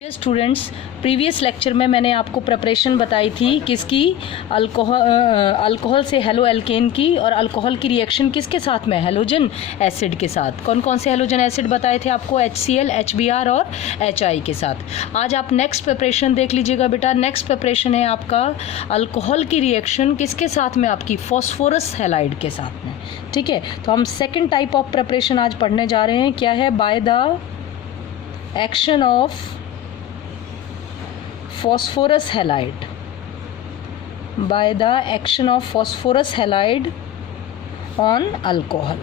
Students, previous lecture में मैंने आपको प्रिपरेशन बताई थी किसकी, अल्कोहल से हेलो एल्केन की, और अल्कोहल की रिएक्शन किसके साथ में, हेलोजन एसिड के साथ। कौन कौन से हेलोजन एसिड बताए थे आपको, HCl, HBr और HI के साथ। आज आप नेक्स्ट प्रिपरेशन देख लीजिएगा बेटा। नेक्स्ट प्रिपरेशन है आपका अल्कोहल की रिएक्शन किसके साथ में, आपकी फॉस्फोरस हैलाइड के साथ में। ठीक है, तो हम सेकेंड टाइप ऑफ प्रिपरेशन आज पढ़ने जा रहे हैं। क्या है, bye the action of phosphorus halide, by the action of phosphorus halide on alcohol।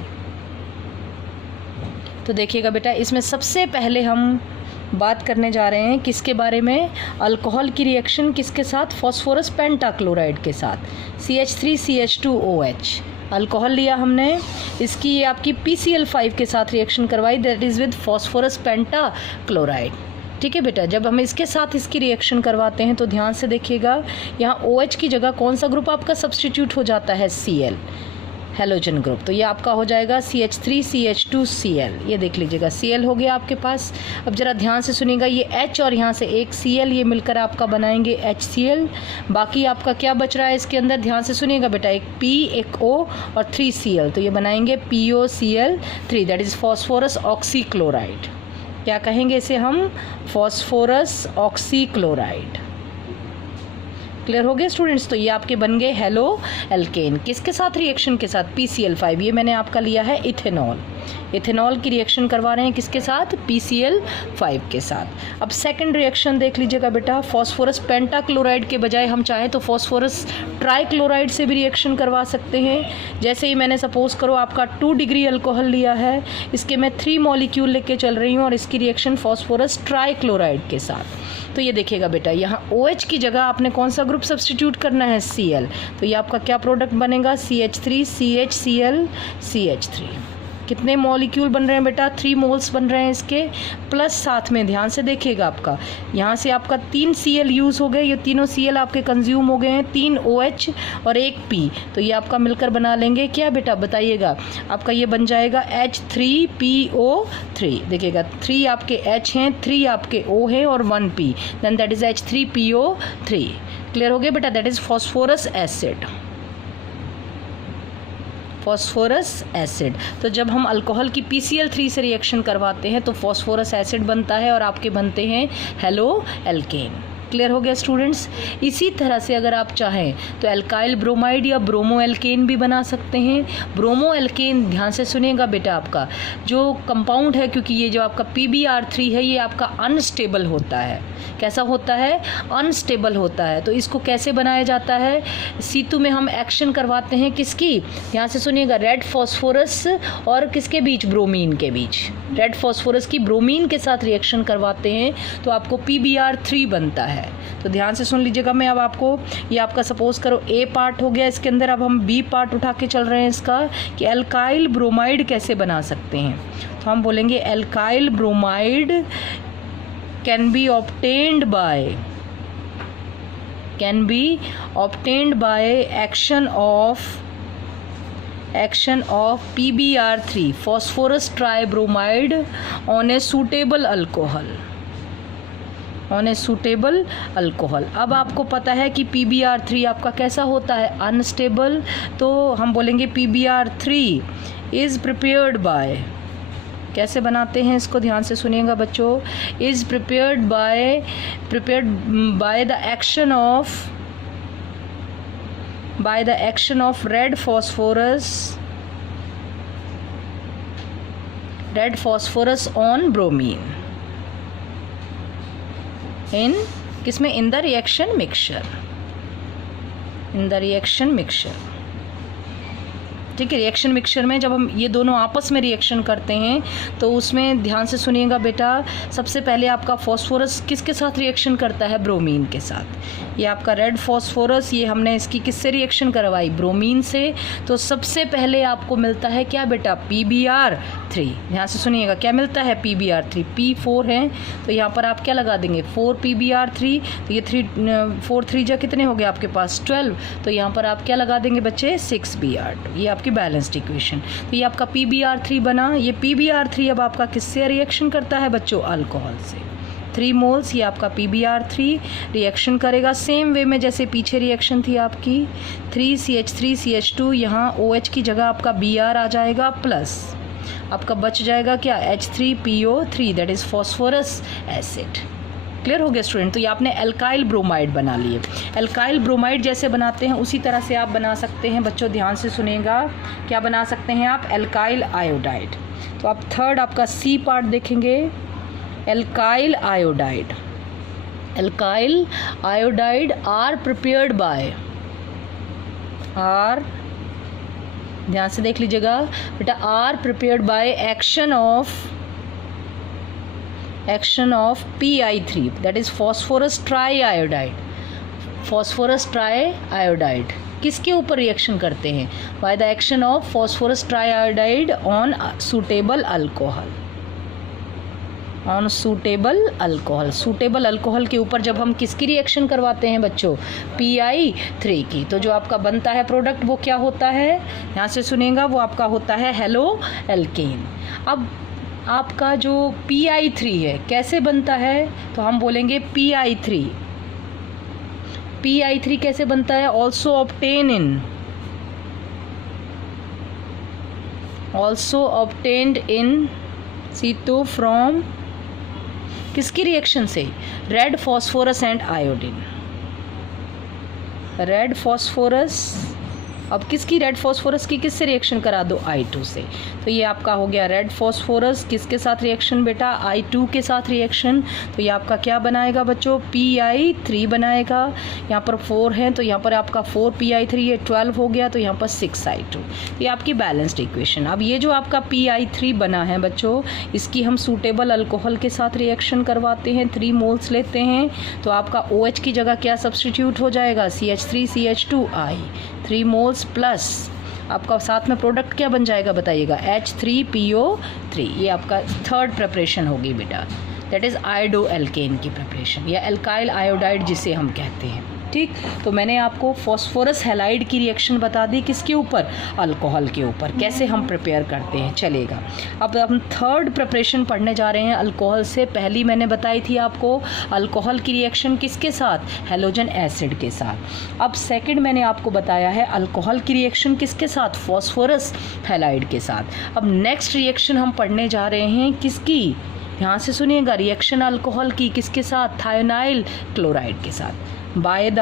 तो देखिएगा बेटा, इसमें सबसे पहले हम बात करने जा रहे हैं किसके बारे में, अल्कोहल की रिएक्शन किसके साथ, फॉस्फोरस पेंटाक्लोराइड के साथ, CH3CH2OH। अल्कोहल लिया हमने, इसकी ये आपकी PCl5 के साथ रिएक्शन करवाई, that is with phosphorus pentachloride. ठीक है बेटा, जब हम इसके साथ इसकी रिएक्शन करवाते हैं तो ध्यान से देखिएगा, यहाँ OH की जगह कौन सा ग्रुप आपका सब्सटीट्यूट हो जाता है, Cl, हेलोजन ग्रुप। तो ये आपका हो जाएगा CH3CH2Cl। ये देख लीजिएगा, Cl हो गया आपके पास। अब ज़रा ध्यान से सुनिएगा, ये H और यहाँ से एक Cl, ये मिलकर आपका बनाएंगे HCl। बाकी आपका क्या बच रहा है इसके अंदर, ध्यान से सुनिएगा बेटा, एक P, एक O और 3 Cl, तो ये बनाएंगे POCl3, that is phosphorus oxychloride. क्या कहेंगे इसे हम, फॉस्फोरस ऑक्सीक्लोराइड। क्लियर हो गया स्टूडेंट्स। तो ये आपके बन गए हेलो एल्केन। किसके साथ रिएक्शन के साथ, PCl5। ये मैंने आपका लिया है इथेनॉल, इथेनॉल की रिएक्शन करवा रहे हैं किसके साथ, PCl5 के साथ। अब सेकंड रिएक्शन देख लीजिएगा बेटा, फॉस्फोरस पेंटाक्लोराइड के बजाय हम चाहें तो फॉस्फोरस ट्राइक्लोराइड से भी रिएक्शन करवा सकते हैं। जैसे ही मैंने सपोज करो आपका 2 डिग्री अल्कोहल लिया है, इसके मैं 3 मॉलिक्यूल लेके चल रही हूँ और इसकी रिएक्शन फॉस्फोरस ट्राइक्लोराइड के साथ। तो ये देखिएगा बेटा, यहाँ OH की जगह आपने कौन सा ग्रुप सब्सटीट्यूट करना है, Cl। तो ये आपका क्या प्रोडक्ट बनेगा, CH3CHCl CH3। कितने मॉलिक्यूल बन रहे हैं बेटा, 3 मोल्स बन रहे हैं इसके, प्लस साथ में ध्यान से देखिएगा आपका यहाँ से आपका 3 Cl यूज़ हो गए, ये तीनों Cl आपके कंज्यूम हो गए हैं, 3 OH और एक P। तो ये आपका मिलकर बना लेंगे क्या बेटा, बताइएगा, आपका ये बन जाएगा H3PO3। देखिएगा, 3 आपके H हैं, 3 आपके O हैं और 1 P, then that is H3PO3। Clear हो गया बेटा, that is phosphorous acid, phosphorous acid. तो जब हम अल्कोहल की PCl3 से रिएक्शन करवाते हैं तो फॉस्फोरस एसिड बनता है और आपके बनते हैं हेलो एल्केन। क्लियर हो गया स्टूडेंट्स। इसी तरह से अगर आप चाहें तो एल्काइल ब्रोमाइड या ब्रोमो एल्केन भी बना सकते हैं। ब्रोमो एल्केन, ध्यान से सुनिएगा बेटा, आपका जो कंपाउंड है, क्योंकि ये जो आपका PBr3 है ये आपका अनस्टेबल होता है। कैसा होता है, अनस्टेबल होता है। तो इसको कैसे बनाया जाता है, C2 में हम एक्शन करवाते हैं किसकी, ध्यान से सुनिएगा, रेड फॉस्फोरस और किसके बीच, ब्रोमीन के बीच। रेड फॉस्फोरस की ब्रोमीन के साथ रिएक्शन करवाते हैं तो आपको PBr3 बनता है। तो ध्यान से सुन लीजिएगा, मैं अब आपको, ये आपका सपोज करो A पार्ट हो गया इसके अंदर, अब हम B पार्ट उठा के चल रहे हैं इसका, कि एल्काइल ब्रोमाइड कैसे बना सकते हैं। तो हम बोलेंगे alkyl bromide can be obtained by action of PBr3, phosphorus tribromide, on a suitable alcohol। अब आपको पता है कि PBr3 आपका कैसा होता है, अनस्टेबल। तो हम बोलेंगे PBr3 is prepared by, कैसे बनाते हैं इसको, ध्यान से सुनिएगा बच्चों, is prepared by the action of red phosphorus on bromine in किसमें, इन द रिएक्शन मिक्सचर। ठीक है, रिएक्शन मिक्सचर में जब हम ये दोनों आपस में रिएक्शन करते हैं तो उसमें ध्यान से सुनिएगा बेटा, सबसे पहले आपका फॉस्फोरस किसके साथ रिएक्शन करता है, ब्रोमीन के साथ। ये आपका रेड फॉस्फोरस, ये हमने इसकी किससे रिएक्शन करवाई, ब्रोमीन से। तो सबसे पहले आपको मिलता है क्या बेटा, PBr3। ध्यान से सुनिएगा, क्या मिलता है, PBr3, P4 है, तो यहाँ पर आप क्या लगा देंगे, 4 PBr3। तो ये 4 3 जा कितने हो गए आपके पास, 12। तो यहाँ पर आप क्या लगा देंगे बच्चे, 6Br2। ये आपकी बैलेंस्ड इक्वेशन। तो ये आपका PBr3 बना। ये PBr3 अब आपका किससे रिएक्शन करता है बच्चों, अल्कोहल से। 3 मोल्स, ये आपका PbR3 रिएक्शन करेगा सेम वे में जैसे पीछे रिएक्शन थी आपकी 3CH3CH2, यहाँ OH की जगह आपका Br आ जाएगा प्लस आपका बच जाएगा क्या H3PO3 that is phosphorous acid. Clear हो गया स्टूडेंट। तो ये आपने एल्काइल ब्रोमाइड बना लिए। एल्काइल ब्रोमाइड जैसे बनाते हैं उसी तरह से आप बना सकते हैं बच्चों, ध्यान से सुनिएगा, क्या बना सकते हैं आप, एल्काइल आयोडाइड। तो आप थर्ड आपका सी पार्ट देखेंगे, alkyl iodide. Alkyl iodide are prepared by, are ध्यान से देख लीजिएगा बेटा, are prepared by action of PI3 that is phosphorus triiodide. Phosphorus triiodide किसके ऊपर रिएक्शन करते हैं, by the action of phosphorus triiodide on suitable alcohol, on suitable alcohol. Suitable alcohol के ऊपर जब हम किसकी रिएक्शन करवाते हैं बच्चों, PI3 की, तो जो आपका बनता है प्रोडक्ट वो क्या होता है, यहाँ से सुनिएगा, वो आपका होता है हेलो एल्केन। अब आपका जो PI3 है कैसे बनता है, तो हम बोलेंगे PI3 कैसे बनता है, ऑल्सो ऑब्टेन्ड इन सीतो फ्रॉम किसकी रिएक्शन से, red phosphorus and iodine. Red phosphorus, अब किसकी, रेड फॉस्फोरस की किससे रिएक्शन करा दो, I2 से। तो ये आपका हो गया रेड फॉस्फोरस किसके साथ रिएक्शन बेटा, I2 के साथ रिएक्शन। तो ये आपका क्या बनाएगा बच्चों, PI3 बनाएगा। यहाँ पर 4 है तो यहाँ पर आपका 4 PI3, ये 12 हो गया, तो यहाँ पर 6 I2। ये आपकी बैलेंस्ड इक्वेशन। अब ये जो आपका PI3 बना है बच्चों, इसकी हम सूटेबल अल्कोहल के साथ रिएक्शन करवाते हैं, 3 मोल्स लेते हैं, तो आपका OH की जगह क्या सब्सटीट्यूट हो जाएगा, CH3CH2I, 3 मोल्स प्लस आपका साथ में प्रोडक्ट क्या बन जाएगा बताइएगा, H3PO3। ये आपका थर्ड प्रिपरेशन होगी बेटा, दैट इज़ आयोडो एल्केन की प्रिपरेशन या एल्काइल आयोडाइड जिसे हम कहते हैं। ठीक, तो मैंने आपको फॉस्फोरस हैलाइड की रिएक्शन बता दी किसके ऊपर, अल्कोहल के ऊपर, कैसे हम प्रिपेयर करते हैं चलेगा। अब हम थर्ड प्रिपरेशन पढ़ने जा रहे हैं अल्कोहल से। पहली मैंने बताई थी आपको अल्कोहल की रिएक्शन किसके साथ, हैलोजन एसिड के साथ। अब सेकंड मैंने आपको बताया है अल्कोहल की रिएक्शन किसके साथ, फॉस्फोरस हैलाइड के साथ। अब नेक्स्ट रिएक्शन हम पढ़ने जा रहे हैं किसकी, यहाँ से सुनिएगा, रिएक्शन अल्कोहल की किसके साथ, थायोनाइल क्लोराइड के साथ। बाय द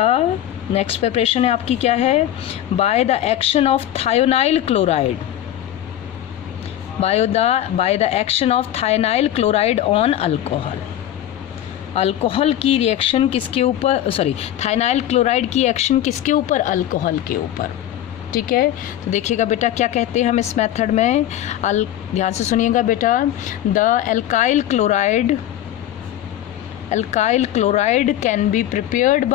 नेक्स्ट प्रिपरेशन है आपकी क्या है, bye the action of thionyl chloride, bye the action of thionyl chloride on alcohol. Alcohol की रिएक्शन किसके ऊपर, सॉरी थायोनाइल क्लोराइड की एक्शन किसके ऊपर, अल्कोहल के ऊपर। ठीक है, तो देखिएगा बेटा क्या कहते हैं हम इस मेथड में, ध्यान से सुनिएगा बेटा, the alkyl chloride can be prepared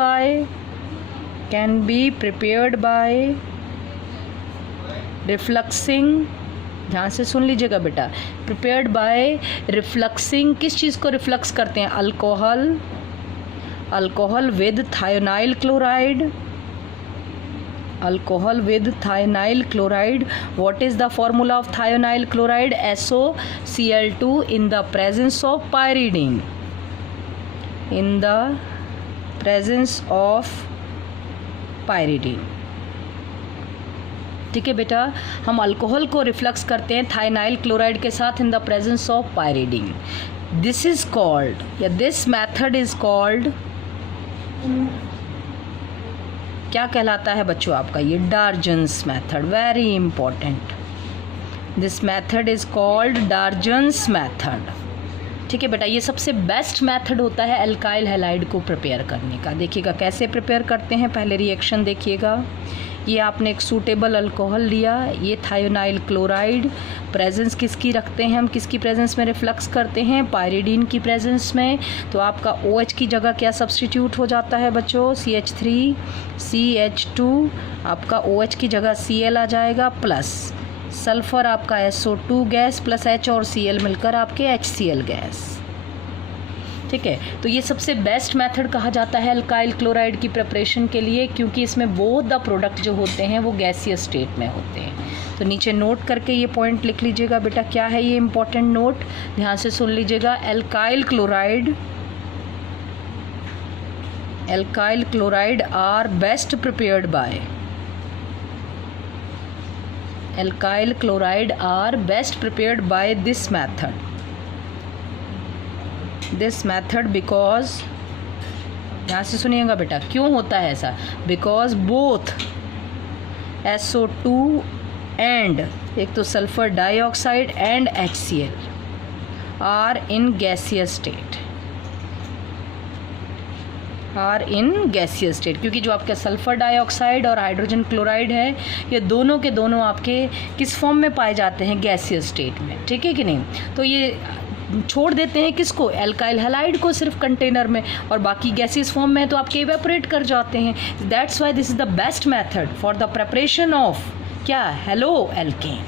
by refluxing, ध्यान से सुन लीजिएगा बेटा, प्रिपेयर्ड बाय रिफ्लक्सिंग, किस चीज़ को रिफ्लक्स करते हैं, alcohol with thionyl chloride. What is the formula of thionyl chloride, SOCl2 in the presence of pyridine, ठीक है बेटा, हम अल्कोहल को रिफ्लक्स करते हैं थायोनाइल क्लोराइड के साथ in the presence of pyridine. This is called, या दिस मैथड इज कॉल्ड, क्या कहलाता है बच्चों आपका, ये Darzens method, very important. This method is called Darzens method. ठीक है बेटा, ये सबसे बेस्ट मेथड होता है एल्काइल हैलाइड को प्रिपेयर करने का। देखिएगा कैसे प्रिपेयर करते हैं, पहले रिएक्शन देखिएगा। ये आपने एक सूटेबल अल्कोहल लिया, ये थायोनाइल क्लोराइड, प्रेजेंस किसकी रखते हैं हम, किसकी प्रेजेंस में रिफ्लक्स करते हैं, पायरिडीन की प्रेजेंस में। तो आपका OH की जगह क्या सब्सटीट्यूट हो जाता है बच्चों, CH3CH2, आपका OH की जगह Cl आ जाएगा, प्लस सल्फ़र आपका SO2 गैस प्लस H और Cl मिलकर आपके HCl गैस। ठीक है, तो ये सबसे बेस्ट मेथड कहा जाता है अल्काइल क्लोराइड की प्रिपरेशन के लिए, क्योंकि इसमें बोथ द प्रोडक्ट जो होते हैं वो गैसियस स्टेट में होते हैं। तो नीचे नोट करके ये पॉइंट लिख लीजिएगा बेटा, क्या है ये इंपॉर्टेंट नोट, ध्यान से सुन लीजिएगा। Alkyl chloride alkyl chloride are best prepared by, alkyl chloride are best prepared by this method because, यहाँ से सुनिएगा बेटा, क्यों होता है ऐसा, बिकॉज बोथ SO2 एंड एक तो sulphur dioxide and HCl are in gaseous state, क्योंकि जो आपका सल्फर डाइऑक्साइड और हाइड्रोजन क्लोराइड है ये दोनों के दोनों आपके किस फॉर्म में पाए जाते हैं, गैसियस स्टेट में, ठीक है कि नहीं। तो ये छोड़ देते हैं किसको, एल्काइल हैलाइड को सिर्फ कंटेनर में, और बाकी गैसियस फॉर्म में तो आपके इवेपोरेट कर जाते हैं। That's why this is the best method for the preparation of क्या, हेलो एल्केन।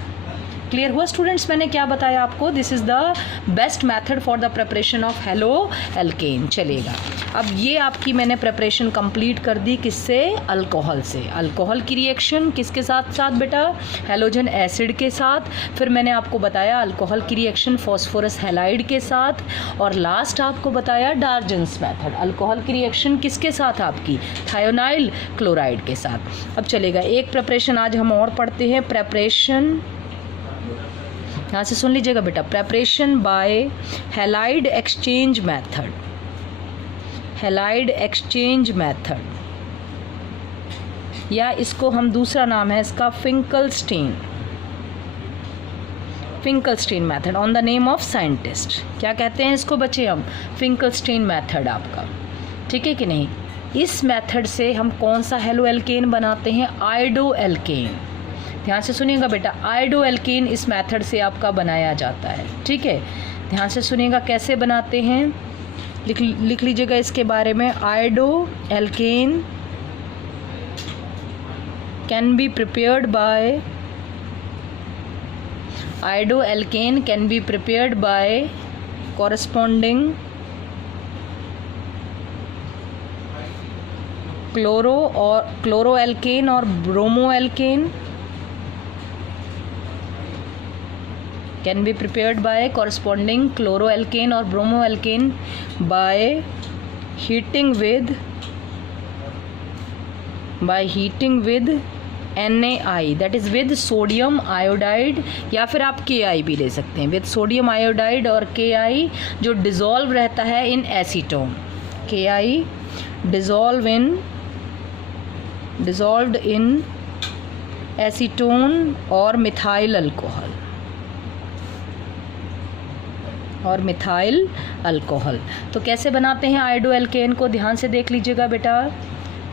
क्लियर हुआ स्टूडेंट्स, मैंने क्या बताया आपको, this is the best method for the preparation of halo alkane. चलेगा, अब ये आपकी मैंने प्रिपरेशन कंप्लीट कर दी, किससे, अल्कोहल से। अल्कोहल की रिएक्शन किसके साथ साथ बेटा, हैलोजन एसिड के साथ। फिर मैंने आपको बताया अल्कोहल की रिएक्शन फॉस्फोरस हैलाइड के साथ, और लास्ट आपको बताया डार्जन्स मेथड, अल्कोहल की रिएक्शन किसके साथ आपकी, थायोनाइल क्लोराइड के साथ। अब चलेगा, एक प्रिपरेशन आज हम और पढ़ते हैं, प्रिपरेशन, यहाँ से सुन लीजिएगा बेटा, preparation by halide exchange method, halide exchange method, या इसको हम दूसरा नाम है इसका Finkelstein method, on the name of scientist. क्या कहते हैं इसको बच्चे हम, फिंकलस्टीन मेथड आपका, ठीक है कि नहीं। इस मेथड से हम कौन सा हेलो एल्केन बनाते हैं, आयोडो एल्केन। ध्यान से सुनिएगा बेटा, आयोडो एल्केन इस मेथड से आपका बनाया जाता है, ठीक है। ध्यान से सुनिएगा कैसे बनाते हैं, लिख लीजिएगा इसके बारे में। Iodo alkane can be prepared by corresponding chloro alkane और bromo alkane, can be prepared by corresponding chloroalkane or bromoalkane by heating with NaI, that is with sodium iodide, या फिर आप KI भी ले सकते हैं, with sodium iodide और KI जो डिज़ोल्व रहता है इन एसीटोन, KI डिज़ोल्व्ड इन एसीटोन और मिथाइल अल्कोहल। तो कैसे बनाते हैं आयोडो एल्केन को, ध्यान से देख लीजिएगा बेटा।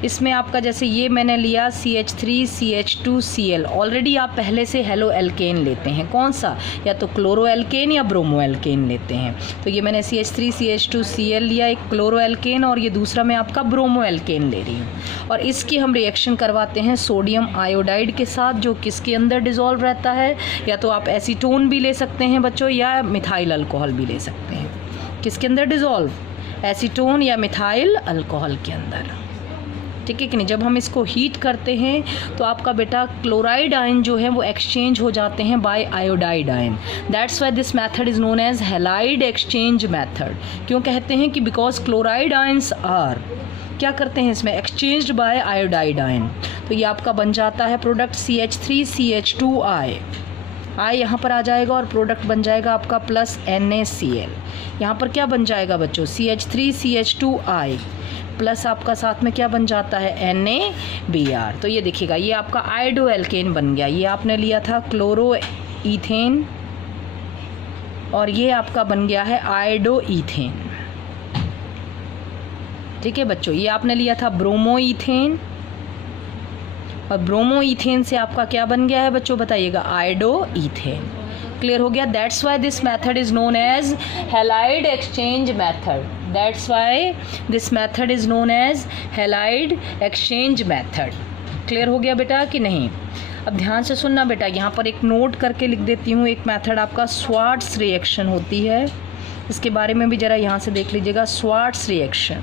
इसमें आपका जैसे ये मैंने लिया CH3CH2Cl, ऑलरेडी आप पहले से हेलो एल्केन लेते हैं, कौन सा, या तो क्लोरो एल्केन या ब्रोमो एल्केन लेते हैं। तो ये मैंने CH3CH2Cl लिया, एक क्लोरो एल्केन, और ये दूसरा मैं आपका ब्रोमो एल्केन ले रही हूँ। और इसकी हम रिएक्शन करवाते हैं सोडियम आयोडाइड के साथ, जो किसके अंदर डिज़ोल्व रहता है, या तो आप एसीटोन भी ले सकते हैं बच्चों, या मिथाइल अल्कोहल भी ले सकते हैं। किसके अंदर डिज़ोल्व, एसीटोन या मिथाइल अल्कोहल के अंदर, ठीक है कि नहीं। जब हम इसको हीट करते हैं तो आपका बेटा क्लोराइड आयन जो है वो एक्सचेंज हो जाते हैं by iodide ion. That's why this method is known as halide exchange method. क्यों कहते हैं कि बिकॉज क्लोराइड आयंस आर क्या करते हैं इसमें, एक्सचेंज्ड बाय आयोडाइड आयन। तो ये आपका बन जाता है प्रोडक्ट CH3CH2I, I यहाँ पर आ जाएगा और प्रोडक्ट बन जाएगा आपका प्लस NaCl। यहाँ पर क्या बन जाएगा बच्चों, CH3CH2I प्लस आपका साथ में क्या बन जाता है, NaBr। तो ये देखिएगा, ये आपका आयोडो एल्केन बन गया। ये आपने लिया था क्लोरो ईथेन और ये आपका बन गया है आयोडो ईथेन, ठीक है बच्चों। ये आपने लिया था ब्रोमो ईथेन और ब्रोमो ईथेन से आपका क्या बन गया है बच्चों, बताइएगा, आयोडो ईथेन। क्लियर हो गया। That's why this method is known as halide exchange method. That's why this method is known as halide exchange method. Clear हो गया बेटा कि नहीं। अब ध्यान से सुनना बेटा, यहाँ पर एक नोट करके लिख देती हूँ। एक मेथड आपका स्वार्ट्स रिएक्शन होती है, इसके बारे में भी ज़रा यहाँ से देख लीजिएगा। स्वार्ट्स रिएक्शन,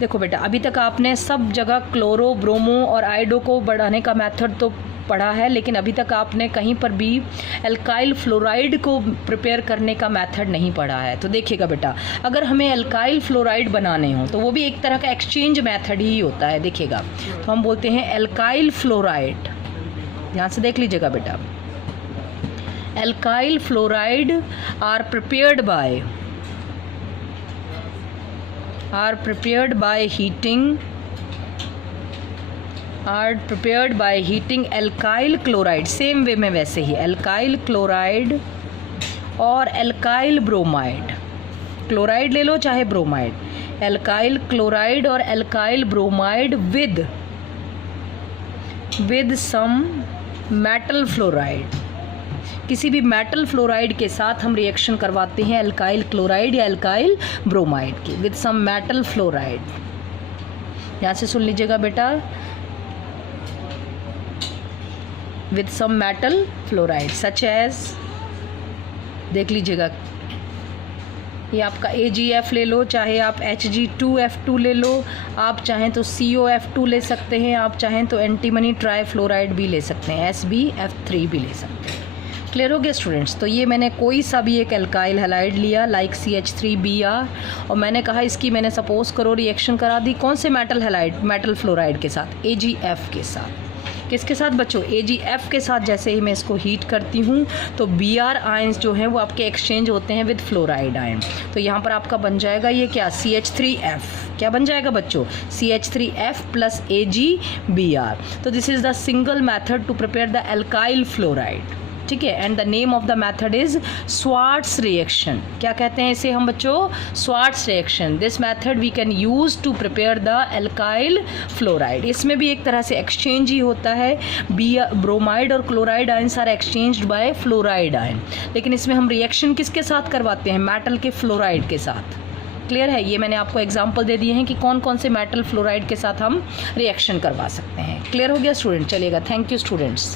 देखो बेटा, अभी तक आपने सब जगह क्लोरो, ब्रोमो और आयोडो को बढ़ाने का मेथड तो पढ़ा है, लेकिन अभी तक आपने कहीं पर भी एल्काइल फ्लोराइड को प्रिपेयर करने का मेथड नहीं पढ़ा है। तो देखिएगा बेटा, अगर हमें एल्काइल फ्लोराइड बनाने हो तो वो भी एक तरह का एक्सचेंज मेथड ही होता है। देखिएगा, तो हम बोलते हैं एल्काइल फ्लोराइड, ध्यान से देख लीजिएगा बेटा, alkyl fluoride are prepared by heating alkyl chloride. Same way में वैसे ही एल्काइल क्लोराइड और एल्काइल ब्रोमाइड, क्लोराइड ले लो चाहे ब्रोमाइड, एल्काइल क्लोराइड और alkyl bromide with some metal fluoride. किसी भी मेटल फ्लोराइड के साथ हम रिएक्शन करवाते हैं एल्काइल क्लोराइड या एल्काइल ब्रोमाइड की, विद सम मेटल फ्लोराइड। यहाँ से सुन लीजिएगा बेटा, with some metal fluoride such as, देख लीजिएगा, ये आपका AgF ले लो, चाहे आप Hg2F2 ले लो, आप चाहें तो COF2 ले सकते हैं, आप चाहें तो एंटीमनी ट्राईफ्लोराइड भी ले सकते हैं, SbF3 भी ले सकते हैं। क्लियर हो गया स्टूडेंट्स? तो ये मैंने कोई सा भी एक एल्काइल हैलाइड लिया लाइक CH3Br, और मैंने कहा इसकी मैंने सपोज करो रिएक्शन करा दी कौन से मेटल हैलाइड, मेटल फ्लोराइड के साथ, AgF के साथ। किसके साथ बच्चों? AgF के साथ। जैसे ही मैं इसको हीट करती हूँ तो Br आयंस जो हैं वो आपके एक्सचेंज होते हैं विद फ्लोराइड आयन। तो यहाँ पर आपका बन जाएगा ये क्या, CH3F। क्या बन जाएगा बच्चों? CH3F plus AgBr। तो this is the single method to prepare the alkyl fluoride, ठीक है। And the name of the method is Swarts reaction. क्या कहते हैं इसे हम बच्चों? Swarts reaction. This method we can use to prepare the alkyl fluoride. इसमें भी एक तरह से एक्सचेंज ही होता है, ब्रोमाइड और chloride ions are exchanged by fluoride ion, लेकिन इसमें हम रिएक्शन किसके साथ करवाते हैं? मेटल के फ्लोराइड के साथ। क्लियर है? ये मैंने आपको एग्जाम्पल दे दिए हैं कि कौन कौन से मेटल फ्लोराइड के साथ हम रिएक्शन करवा सकते हैं। क्लियर हो गया स्टूडेंट? चलिएगा, थैंक यू स्टूडेंट्स।